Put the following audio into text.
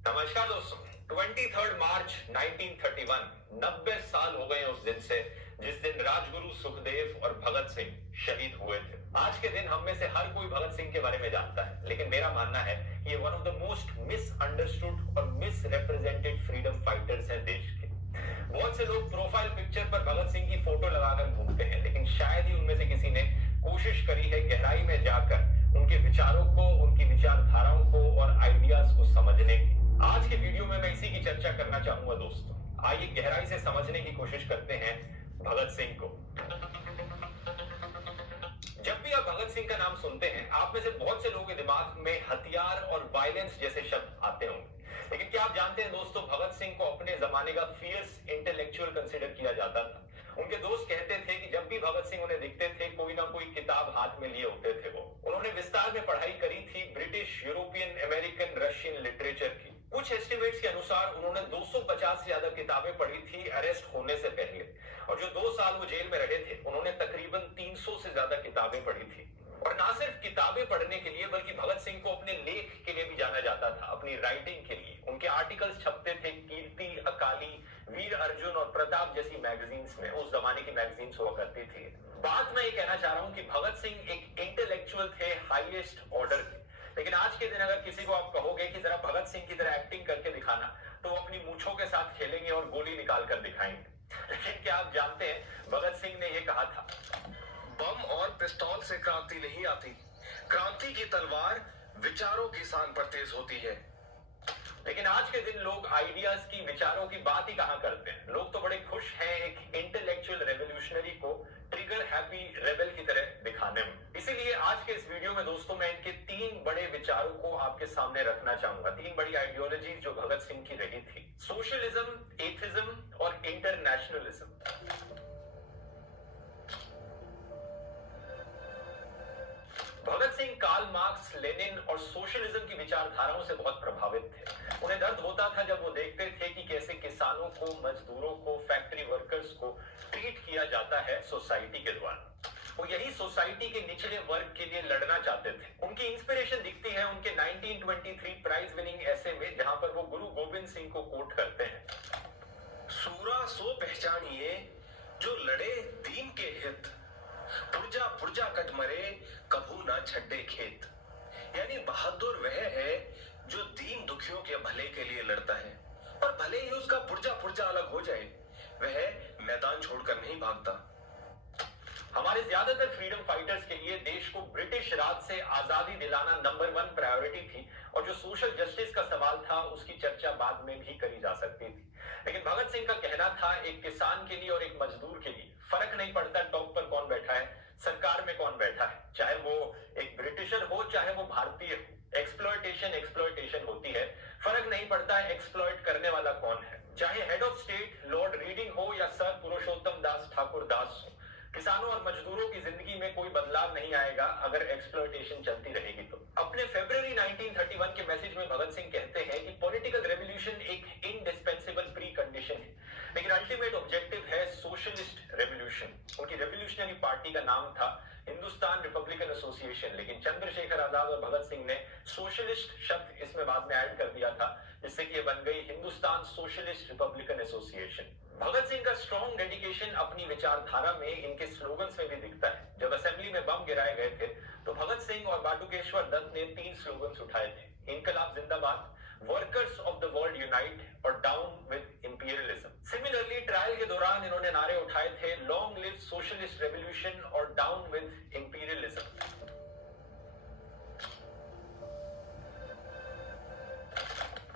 नमस्कार दोस्तों। 23 मार्च 1931, 90 साल हो गए उस दिन से जिस दिन राजगुरु सुखदेव और भगत सिंह शहीद हुए थे। आज के दिन हम में से हर कोई भगत सिंह के बारे में जानता है, लेकिन मेरा मानना है कि ये one of the most misunderstood और मिसरिप्रेजेंटेड फ्रीडम फाइटर्स हैं देश के। बहुत से लोग प्रोफाइल पिक्चर पर भगत सिंह की फोटो लगाकर घूमते हैं, लेकिन शायद ही उनमें से किसी ने कोशिश करी है गहराई में जाकर उनके विचारों को, उनकी विचारधाराओं को और आइडियाज को समझने की। आज के वीडियो में मैं इसी की चर्चा करना चाहूंगा दोस्तों। आइए गहराई से समझने की कोशिश करते हैं भगत सिंह को। जब भी आप भगत सिंह का नाम सुनते हैं, आप में से बहुत से लोगों के दिमाग में हथियार और वायलेंस जैसे शब्द आते होंगे, लेकिन क्या आप जानते हैं दोस्तों, भगत सिंह को अपने जमाने का फियर्स इंटेलेक्चुअल कंसीडर किया जाता था। उनके दोस्त कहते थे कि जब भी भगत सिंह उन्हें दिखते थे, कोई ना कोई किताब हाथ में लिए होते थे वो। उन्होंने विस्तार में पढ़ाई करी थी British, European, American, Russian literature की। कुछ एस्टिमेट्स के अनुसार उन्होंने 250 से ज्यादा किताबें पढ़ी थी अरेस्ट होने से पहले, और जो 2 साल वो जेल में रहे थे, उन्होंने तकरीबन 300 से ज्यादा किताबें पढ़ी थी। और ना सिर्फ किताबें पढ़ने के लिए, बल्कि भगत सिंह को अपने लेख के लिए भी जाना जाता था, अपनी राइटिंग के लिए। उनके आर्टिकल्स छपते थे कीर्ति, अकाली, वीर अर्जुन और प्रताप जैसी मैगजीन्स में। उस जमाने की मैगजीन्स हुआ करती थी। बात मैं ये कहना चाह रहा हूं कि भगत सिंह एक इंटेलेक्चुअल थे हाईएस्ट ऑर्डर के। लेकिन आज के दिन अगर किसी को आप कहोगे कि जरा भगत सिंह की तरह एक्टिंग करके दिखाना, तो वो अपनी मूंछों के साथ खेलेंगे और गोली निकाल कर दिखाएंगे। लेकिन क्या आप जानते हैं, भगत सिंह ने यह कहा था, बम और पिस्तौल से क्रांति नहीं आती, क्रांति की तलवार विचारों की शान पर तेज होती है। लेकिन आज के दिन लोग आइडियाज की, विचारों की बात ही कहां करते हैं। लोग तो बड़े खुश हैं एक इंटेलेक्चुअल रेवोल्यूशनरी को ट्रिगर हैप्पी रेबल की तरह दिखाने में। इसीलिए आज के इस वीडियो में दोस्तों, मैं इनके 3 बड़े विचारों को आपके सामने रखना चाहूंगा। 3 बड़ी आइडियोलॉजी जो भगत सिंह की रही थी: सोशलिज्म, एथिज्म और internationalism. Bhagat Singh Karl Marx, Lenin और सोशलिज्म की विचारधाराओं से बहुत प्रभावित थे। उन्हें दर्द होता था जब वो देखते थे कि कैसे किसानों को, मजदूरों को, फैक्ट्री वर्कर्स को ट्रीट किया जाता है सोसाइटी के द्वारा। वो यही सोसाइटी के निचले वर्ग के लिए लड़ना चाहते थे। उनकी इंस्पिरेशन दिखती है उनके 1923 प्राइज विनिंग ऐसे में, जहां पर वो गुरु गोविंद सिंह को कोट करते हैं। सूरा सो पहचानिए जो लड़े दीन के हित, पुर्जा पुर्जा कट मरे कभू ना छड्डे खेत। यानी बहादुर वह है जो दीन दुखियों के भले के लिए लड़ता है, और भले ही उसका पुर्जा पुर्जा अलग हो जाए, वह मैदान छोड़कर नहीं भागता। हमारे ज्यादातर फ्रीडम फाइटर्स के लिए देश को ब्रिटिश राज से आजादी दिलाना नंबर 1 प्रायोरिटी थी, और जो सोशल जस्टिस का सवाल था उसकी चर्चा बाद में भी करी जा सकती थी। लेकिन भगत सिंह का कहना था, एक किसान के लिए और एक मजदूर के लिए फर्क नहीं पड़ता टॉप पर कौन बैठा है, सरकार में कौन बैठा है, चाहे वो एक ब्रिटिशर हो चाहे वो भारतीय हो। एक्सप्लॉयटेशन एक्सप्लॉयटेशन होती है, फर्क नहीं पड़ता है एक्सप्लॉयट करने वाला कौन है। चाहे head of state Lord reading हो या सर पुरुषोत्तम दास ठाकुर दास हो, किसानों और मजदूरों की जिंदगी में कोई बदलाव नहीं आएगा अगर एक्सप्लॉयटेशन चलती रहेगी तो। अपने फरवरी 1931 के मैसेज में भगत सिंह कहते हैं कि पॉलिटिकल रेवोल्यूशन एक इंडिस्पेंसेबल प्री कंडीशन है, लेकिन अल्टीमेट ऑब्जेक्टिव है सोशलिस्ट रेवोल्यूशन। उनकी रेवोल्यूशनरी पार्टी का नाम था हिंदुस्तान रिपब्लिकन एसोसिएशन, लेकिन चंद्रशेखर आजाद और भगत सिंह ने सोशलिस्ट शब्द इसमें बाद में ऐड कर दिया था, जिससे कि ये बन गई Hindustan socialist Republican association. Bhagat Singh का स्ट्रॉन्ग डेडिकेशन अपनी विचारधारा में इनके स्लोगन्स में भी दिखता है। जब असेंबली में बम गिराए गए थे, तो भगत सिंह और बाटुकेश्वर दत्त ने 3 स्लोगन्स उठाए थे: इनकलाब जिंदाबाद, workers of the world unite और down with imperialism. Similarly trial के दौरान इन्होंने नारे उठाए थे लॉन्ग लिव सोशलिस्ट रेवोल्यूशन और डाउन विद इंपीरियलिज्म।